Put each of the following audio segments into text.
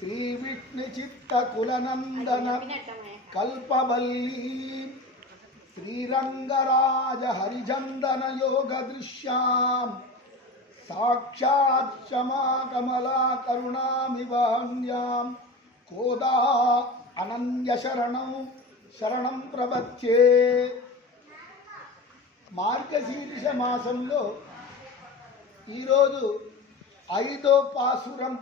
శ్రీ విష్ణు చిత్త కులనందన కల్పవల్లీ శ్రీరంగరాజ హరిచందన యోగ దృశ్యాం సాక్షాత్ క్షమా కమలా కరుణామివాన్యాం కోదా అనన్య శరణం ప్రవచ్యే. మార్గశీర్ష మాసంలో ఈరోజు 5వ పాసురం.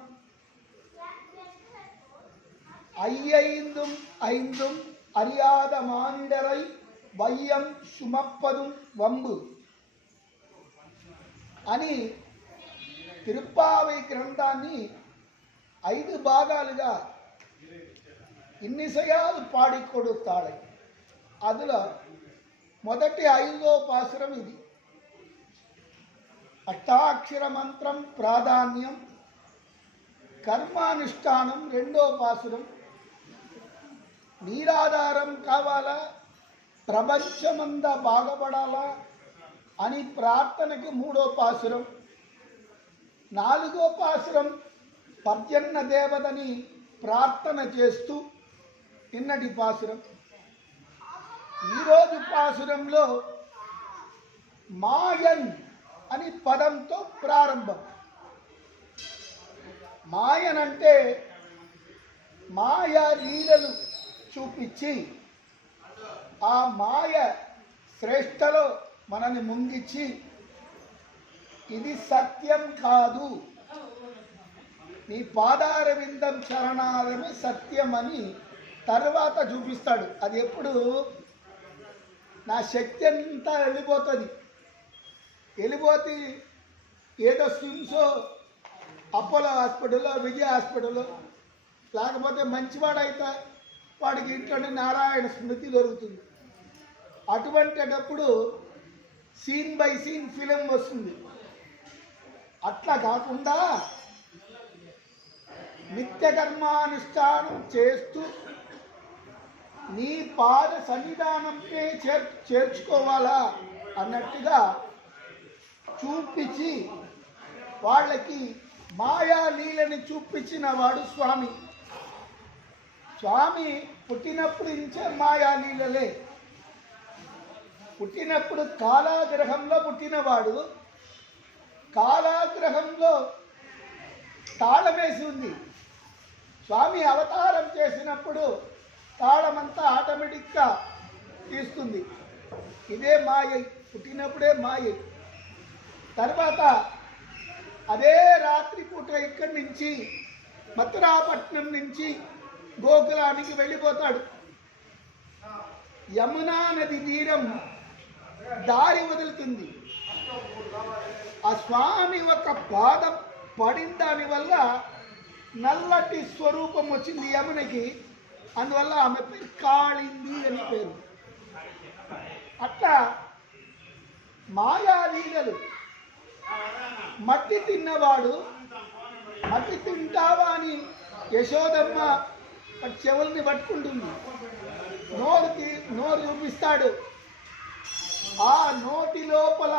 ஐந்தும் ஐந்தும் அறியாத மானிடரை வையம் சுமப்பதும் வம்பு అని తిరుప్పావై గ్రంథాన్ని 5 భాగాలుగా ఇన్నిసయాలు పాడికొడుతాడు. అందులో మొదటి 5వ పాసురం ఇది. అష్టాక్షర మంత్రం ప్రాధాన్యం, కర్మానుష్ఠానం 2వ పాసురం, నీరాధారం కావాలా, ప్రపంచమంతా బాగుపడాలా అని ప్రార్థనకి 3వ పాసురం, 4వ పాసురం పర్జన్య దేవతని ప్రార్థన చేస్తూ నిన్నటి పాసురం. ఈరోజు పాసురంలో మాయన్ అని పదంతో ప్రారంభం. మాయన్ అంటే మాయా లీలలు చూపించి ఆ మాయ శ్రేష్టలో మనని ముంగిచ్చి ఇది సత్యం కాదు, నీ పాదార విందం శరణాలమే సత్యం అని తర్వాత చూపిస్తాడు. అది ఎప్పుడు నా శక్తి అంతా వెళ్ళిపోతే ఏదో స్విమ్సో అపోలో హాస్పిటల్లో, విజయ హాస్పిటల్లో, లేకపోతే మంచివాడైతే వాడికి ఇంట్లోనే నారాయణ స్మృతి దొరుకుతుంది. అటువంటిటప్పుడు సీన్ బై సీన్ ఫిలిం వస్తుంది. అట్లా కాకుండా నిత్య కర్మానుష్ఠానం చేస్తూ నీ పాద సన్నిధానంపై చేర్చుకోవాలా అన్నట్టుగా చూపించి వాళ్ళకి మాయా లీలని చూపించిన వాడు స్వామి. స్వామి పుట్టినప్పుడు ఇంచే మాయా లీలలే. పుట్టినప్పుడు కాలాగ్రహంలో పుట్టినవాడు, కాలాగ్రహంలో తాళమేసి ఉంది. స్వామి అవతారం చేసినప్పుడు తాళమంతా ఆటోమేటిక్గా తీస్తుంది. ఇదే మాయ, పుట్టినప్పుడే మాయ. తర్వాత అదే రాత్రిపూట ఇక్కడి నుంచి మథురాపట్నం నుంచి గోకులానికి వెళ్ళిపోతాడు. యమునా నది తీరం దారి వదులుతుంది. ఆ స్వామి ఒక పాదం పడిన దానివల్ల నల్లటి స్వరూపం వచ్చింది యమునకి. అందువల్ల ఆమె పేరు కాళింది అని పేరు. అట్లా మాయాలీలలు. మట్టి తిన్నవాడు మట్టి తింటావా అని యశోదమ్మ చెవుల్ని పట్టుకుంటుంది. నోరు చూపిస్తాడు. ఆ నోటి లోపల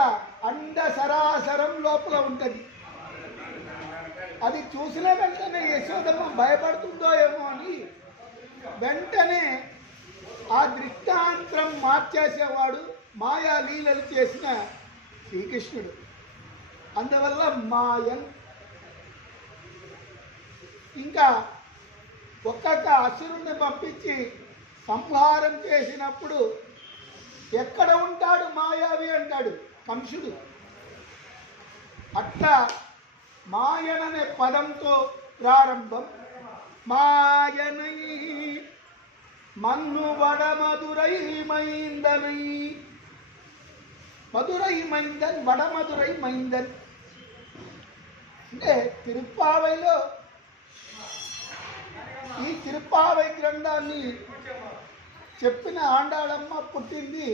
అండ సరాసరం లోపల ఉంటుంది. అది చూసిన వెంటనే యశోదమ్మ భయపడుతుందో ఏమో అని వెంటనే ఆ దృష్టాంతరం మార్చేసేవాడు మాయా లీలలు చేసిన శ్రీకృష్ణుడు. అందువల్ల మాయన్. ఇంకా ఒక్కొక్క అసురుణ్ణి పంపించి సంహారం చేసినప్పుడు ఎక్కడ ఉంటాడు మాయావి అంటాడు కంసుడు. అట్లా మాయననే పదంతో ప్రారంభం. మాయనై మన్ను వడ మధురై మైందనై. మధురై మైందన్, వడ మధురై మైందన్ అంటే తిరుప్పావైలో ఈ తిరుప్పావై గ్రంథాన్ని చెప్పిన ఆండాళమ్మ పుట్టింది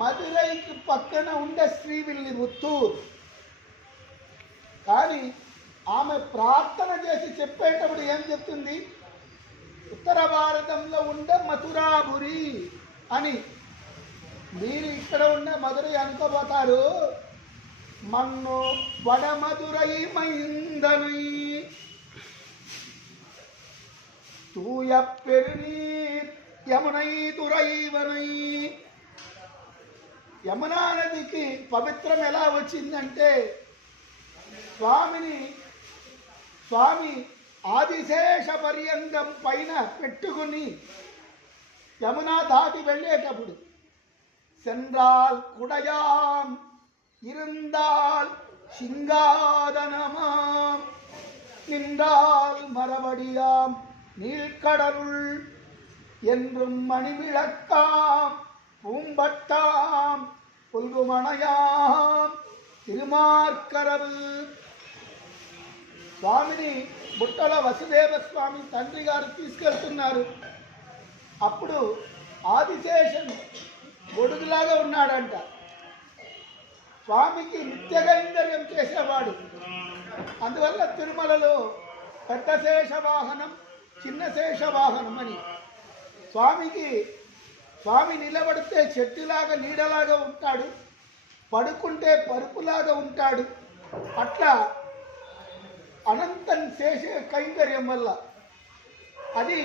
మధురైకి పక్కన ఉండే శ్రీవిల్లిపుత్తూర్. కానీ ఆమె ప్రార్థన చేసి చెప్పేటప్పుడు ఏం చెప్తుంది? ఉత్తర భారతంలో ఉండే మథురాపురి అని. మీరు ఇక్కడ ఉండే మధురై అనుకోబోతారు. మన్ను వడ మధురై మైందనై தூய பெருநீர் యమునై తురైవనై. యమునా నదికి పవిత్రం ఎలా వచ్చిందంటే స్వామి ఆదిశేష పర్యంతం పైన పెట్టుకుని యమునా దాటి వెళ్ళేటప్పుడు சென்றால் குடையாம் இருந்தால் சிங்காதனமாம் நின்றால் மரபடியாம் நீழ்கடலுள் என்றும் மணிவிளக்காம் பூம்பட்டாம் புல்குமணையாம் తిరుమార్కరవు. స్వామిని బుట్టల వసుదేవ స్వామి తండ్రి గారు తీసుకెళ్తున్నారు. అప్పుడు ఆదిశేషన్ గొడుగులాగా ఉన్నాడంట. స్వామికి నిత్య కైంకర్యం చేసేవాడు. అందువల్ల తిరుమలలో పెద్ద శేష వాహనం, చిన్న శేష వాహనం అని. స్వామి నిలబడితే చెట్టులాగా నీడలాగా ఉంటాడు, పడుకుంటే పరుపులాగా ఉంటాడు. అట్లా అనంతం చేసే కైంకర్యం వల్ల అది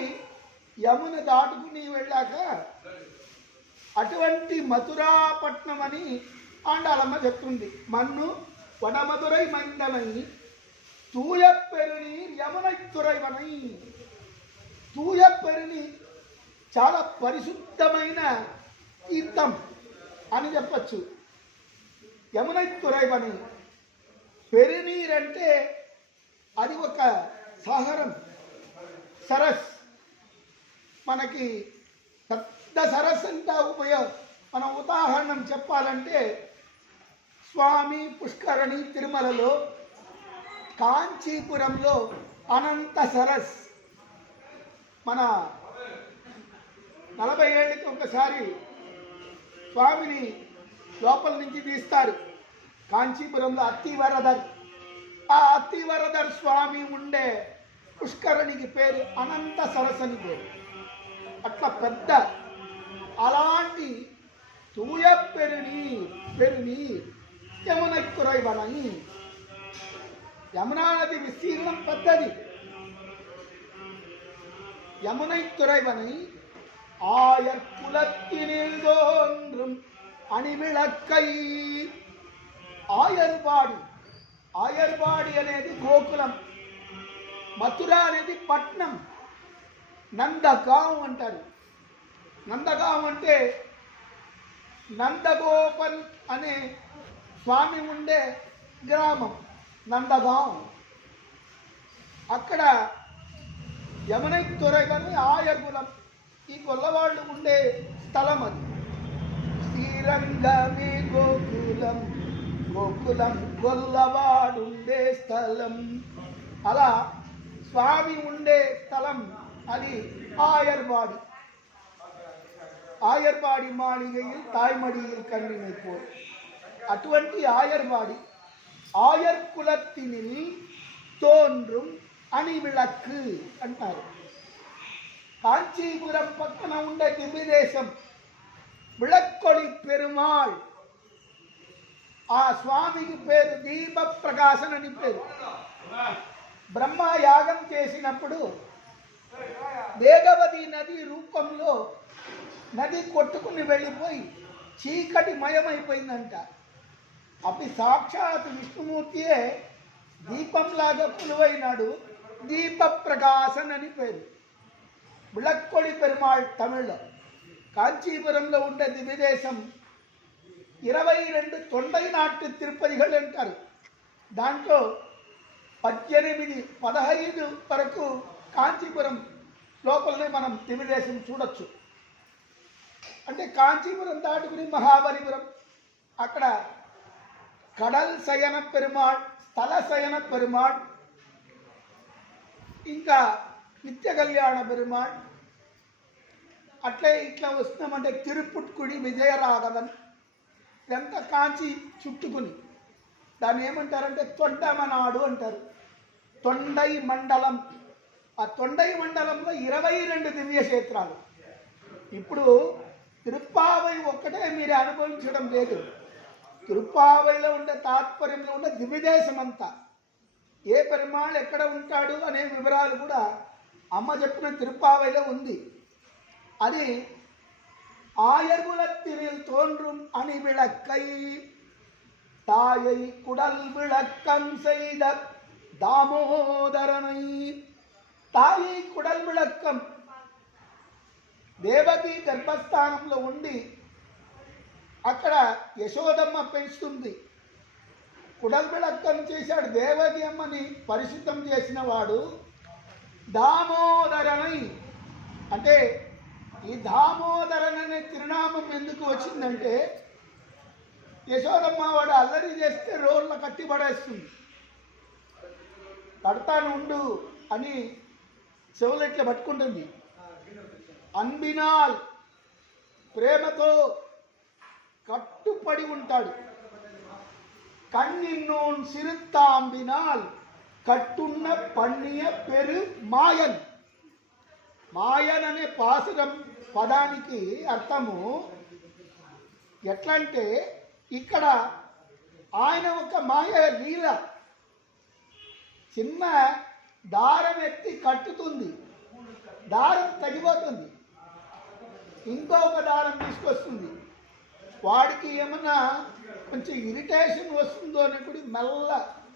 యమున దాటుకుని వెళ్ళాక అటువంటి మధురాపట్నం అని ఆండాలమ్మ చెప్తుంది. మన్ను వడమధురై మండనై తూయ పెరునీర్ యమునై తురైవనై. తూయ పెరునీర్ చాలా పరిశుద్ధమైన తీర్థం అని చెప్పచ్చు. యమునై తురైవనై. పెరునీర్ అంటే అది ఒక సాగరం, సరస్. మనకి పెద్ద సరస్సు అంతా మనం ఉదాహరణ చెప్పాలంటే స్వామి పుష్కరణి తిరుమలలో, కాంచీపురంలో అనంత సరస్. మన 40 ఏళ్ళకి ఒకసారి స్వామిని లోపల నుంచి తీస్తారు. కాంచీపురంలో అత్తివరదర్. ఆ అత్తివరదర్ స్వామి ఉండే పుష్కరణికి పేరు అనంత సరస్ అని పేరు. అట్లా పెద్ద అలాంటి తూయ పెరునీర్ యమునై తురైవనై. యమునా నది విస్తీర్ణం పెద్దది. యమునై తురైవనై ఆయర్ కులత్తినిల్ తోన్றும் అణివిళక్కై. ఆయర్వాడి అనేది గోకులం, మథుర అనేది పట్నం, నందగాం అంటారు. నందగాం అంటే నందగోపల్ అనే స్వామి ఉండే గ్రామం నందగాం. అక్కడ యమునై తురైవనై ఆయర్కులం, ఈ గొల్లవాళ్ళు ఉండే స్థలం అది. శ్రీరంగమే గోకులం, గోకులం గొల్లవాడుండే స్థలం. అలా స్వామి ఉండే స్థలం అది ఆయర్వాడి. ఆయర్వాడి మాళిగയിൽ తాய்மடியில் కన్నిమైపోరు. అటువంటి ఆయర్వాడి ఆయర్ కులత్తినిల్ తోన్றும் అణివిళక్కు అంటారు. కాంచీపురం పక్కన ఉండే దివ్యదేశం విళక్కొళి పెరుమాళ్. ఆ స్వామికి పేరు దీప ప్రకాశన్ అని పేరు. బ్రహ్మ యాగం చేసినప్పుడు వేగవతి నది రూపంలో నది కొట్టుకుని వెళ్ళిపోయి చీకటి మయమైపోయిందంట. అప్పుడు సాక్షాత్ విష్ణుమూర్తియే దీపంలాగా కొలువైనాడు. దీప ప్రకాశన్ అని పేరు. విళక్కొళి పెరుమాళ్ తమిళ్లో. కాంచీపురంలో ఉండే దివ్యదేశం 22 తొండై నాట్య తిరుపతిகள் అంటారు. దాంట్లో 18, 15 వరకు కాంచీపురం లోపలనే మనం దివ్యదేశం చూడొచ్చు. అంటే కాంచీపురం దాటుకుని మహాబలిపురం, అక్కడ కడల్ శయన పెరుమాళ్, స్థల శయన పెరుమాళ్, ఇంకా నిత్య కళ్యాణ పెరుమాళ్. అట్లే ఇట్లా వస్తున్నామంటే తిరుపుట్కుడి విజయరాఘవన్. ఇదంతా కాంచి చుట్టుకుని దాన్ని ఏమంటారంటే తొండమనాడు అంటారు. తొండై మండలం. ఆ తొండై మండలంలో 22 దివ్య క్షేత్రాలు. ఇప్పుడు తిరుప్పావై ఒక్కటే మీరు అనుభవించడం లేదు. తిరుప్పావైలో ఉండే తాత్పర్యంలో ఉండే దివ్యదేశం అంతా ఏ పెరుమాళ్ ఎక్కడ ఉంటాడు అనే వివరాలు కూడా అమ్మ చెప్పిన తిరుప్పావైలో ఉంది. అది ஆயர்குலத்தினில் தோன்றும் அணி விளக்கை தாயை குடல் விளக்கம் செய்த దామోదరనై. తాయి కుడల్ విళక్కం దేవకి గర్భస్థానంలో ఉండి అక్కడ యశోదమ్మ పెంచుతుంది. కుడల్ విళక్కం చేశాడు. దేవకి అమ్మని పరిశుద్ధం చేసిన వాడు దామోదరనై. అంటే ఈ దామోదరన్ అనే తిరునామం ఎందుకు వచ్చిందంటే యశోదమ్మ వాడు అల్లరి చేస్తే రోడ్ల కట్టి పడేస్తుంది. కడతాను ఉండు అని చెవులు ఇట్లా పట్టుకుంటుంది. అన్బినాల్ ప్రేమతో కట్టుపడి ఉంటాడు. కన్నిన్నోన్ సిరుత్తాంబినాల్ కట్టున్న పన్నియ పెరు మాయన్. మాయన్ అనే పాసురం పదానికి అర్థము ఎట్లంటే ఇక్కడ ఆయన ఒక మాయ లీల. చిన్న దారం ఎత్తి కట్టుతుంది, దారం తగ్గిపోతుంది, ఇంకొక దారం తీసుకొస్తుంది. వాడికి ఏమన్నా కొంచెం ఇరిటేషన్ వస్తుందో అని కూడా మెల్ల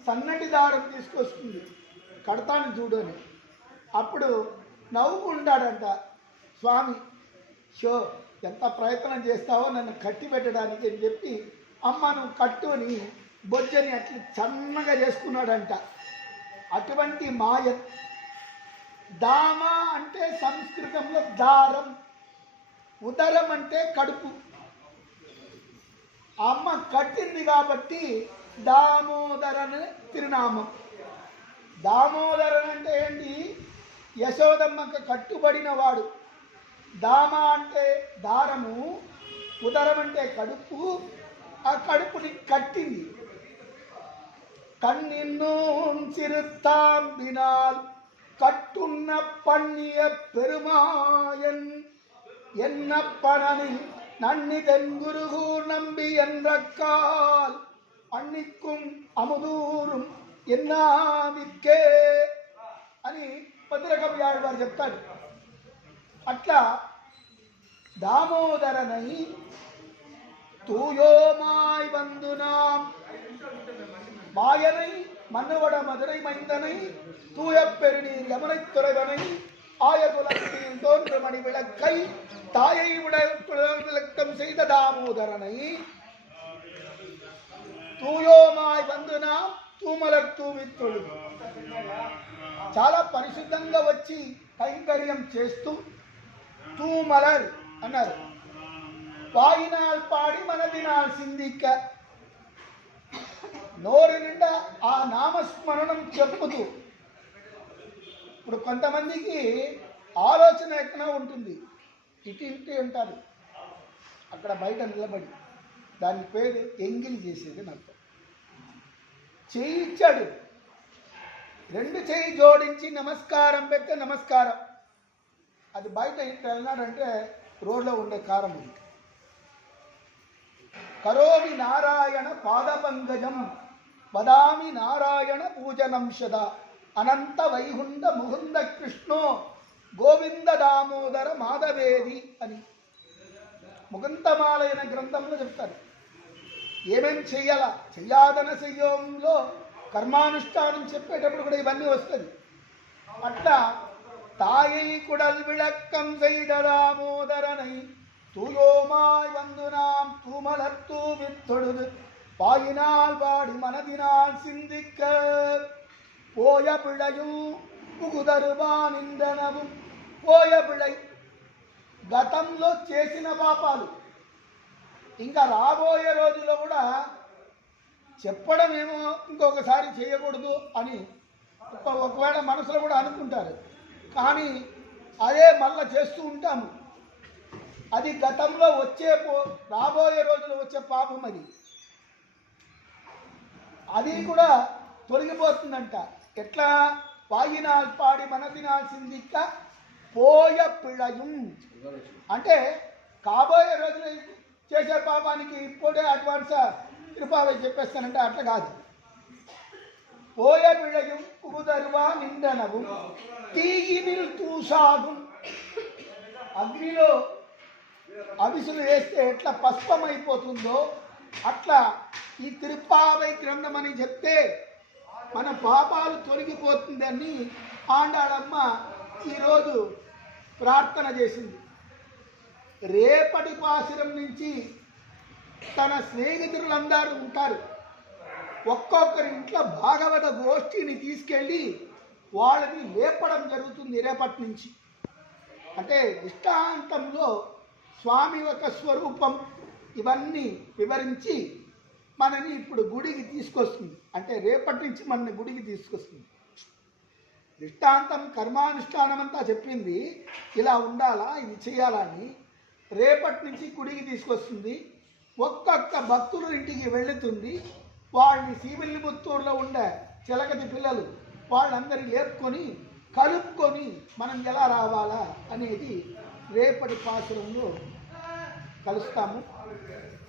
సన్నటి దారం తీసుకొస్తుంది, కడతాను చూడని. అప్పుడు నవ్వుకుంటాడంట స్వామి, షో ఎంత ప్రయత్నం చేస్తావో నన్ను కట్టి పెట్టడానికి అని చెప్పి అమ్మ నువ్వు కట్టుని బొజ్జని అట్లా సన్నగా చేసుకున్నాడంట. అటువంటి మాయ. దామ అంటే సంస్కృతంలో దారం, ఉదరం అంటే కడుపు. అమ్మ కట్టింది కాబట్టి దామోదరన్ తిరునామం. దామోదరన్ అంటే ఏంటి? యశోదమ్మకు కట్టుబడిన వాడు. దామ అంటే దారము, ఉదరం అంటే కడుపు. ఆ కడుపుని కట్టింది. கண்ணின்னூன் சிறுத்தாம்பினால் கட்டுண்ண பண்ணிய பெருமாயன் என்னப்பனனின் நன்னி தென்குருகூர் நம்பி என்றக்கால் அன்னிக்கும் అముదూరం ఎన్నావికే అని భద్రకవ్యాడు వారు చెప్తాడు. అట్లా దామోదరనై தூயோமாய் வந்து நாம் மாயனை மன்னவட மதுரை மைந்தனை தூய பெருநீர் யமுனை துறைவனை ஆயகுலத்தில் தோன்று மணி விளக்கை தாயை விளக்கம் செய்த தாமோதரனை తూయోమాయ్ వందునా తూమలర్ తూవిత్తుడు. చాలా పరిశుద్ధంగా వచ్చి కైంకర్యం చేస్తూ తూమలర్ అన్నారు. వాయినాల్ పాడి మనదినాల్ సిందిక్క. నోరు నిండా ఆ నామస్మరణం చెప్పుతూ. ఇప్పుడు కొంతమందికి ఆలోచన ఎక్కడ ఉంటుంది, ఇటు ఇంటి ఉంటారు, అక్కడ బయట నిలబడి దాని పేరు ఎంగిలి చేసేది నాకు. చెయ్యి ఇచ్చాడు, రెండు చెయ్యి జోడించి నమస్కారం పెడితే నమస్కారం. అది బయట ఇంటి వెళ్ళినాడంటే రోడ్లో ఉండే కారం ఉంది. కరోమి నారాయణ పాదపంకజం వదామి నారాయణ పూజనంశద అనంత వైహుండ ముకుంద కృష్ణో గోవింద దామోదర మాధవేది అని ముకుంతమాలైన గ్రంథంలో చెప్తారు. ఏమేం చెయ్యాలా, చెయ్యాదన చెయ్యంలో కర్మానుష్ఠానం చెప్పేటప్పుడు కూడా ఇవన్నీ వస్తుంది. అట్లా తాయై కుడల్ విళక్కం செய்த దామోదరனை தூயோமாய் வந்து நாம் தூமலர்த்தூ வித்தொழுது பாயினால் பாடி மனதினால் சிந்திக்க போய பிழையும் పుగుదరుబానిందనவும். పోయ పిழై గతంలో చేసిన పాపాలు ఇంకా రాబోయే రోజుల్లో కూడా చెప్పడమేమో ఇంకొకసారి చేయకూడదు అని ఒకవేళ మనసులో కూడా అనుకుంటారు. కానీ అదే మళ్ళా చేస్తూ ఉంటాము. అది గతంలో వచ్చే రాబోయే రోజుల్లో వచ్చే పాపం. అది కూడా తొలగిపోతుందంట. ఎట్లా? వాయినాల్ పాడి మనదినాల్సిందిక్క పోయ పిళయం అంటే కాబోయే రోజులు చేసే పాపానికి ఇప్పుడే అడ్వాన్స్ కృపావై చెప్పేస్తానంటే అట్లా కాదు. போயவிழையும் புகுதருவா நின்றனவும் తీగినిల్ తూసాగు. అగ్నిలో అవిసులు వేస్తే ఎట్లా భస్మమైపోతుందో అట్లా ఈ తిరుప్పావై గ్రంథం అని చెప్తే మన పాపాలు తొలగిపోతుందని ఆండాళమ్మ ఈరోజు ప్రార్థన చేసింది. రేపటి పాసురం నుంచి తన స్నేహితులందరూ ఉంటారు. ఒక్కొక్కరి ఇంట్లో భాగవత గోష్ఠిని తీసుకెళ్ళి వాళ్ళని లేపడం జరుగుతుంది రేపటి నుంచి. అంటే దృష్టాంతంలో స్వామి యొక్క స్వరూపం ఇవన్నీ వివరించి మనని ఇప్పుడు గుడికి తీసుకొస్తుంది. అంటే రేపటి నుంచి మనని గుడికి తీసుకొస్తుంది. దృష్టాంతం కర్మానుష్ఠానం అంతా చెప్పింది, ఇలా ఉండాలా, ఇది చేయాలని. రేపటి నుంచి గుడికి తీసుకొస్తుంది. ఒక్కొక్క భక్తుల ఇంటికి వెళుతుంది. వాళ్ళని శ్రీవిల్లిపుత్తూరులో ఉండే చిలకటి పిల్లలు వాళ్ళందరి లేపుకొని కలుపుకొని మనం ఎలా రావాలా అనేది రేపటి పాసురంలో కలుస్తాము.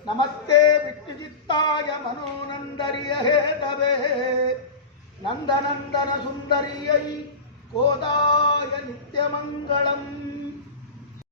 నమస్తే విష్ణుచిత్తాయ మనోనందరియ హేతవే నందనందన సుందరియై కోదాయ నిత్యమంగళం.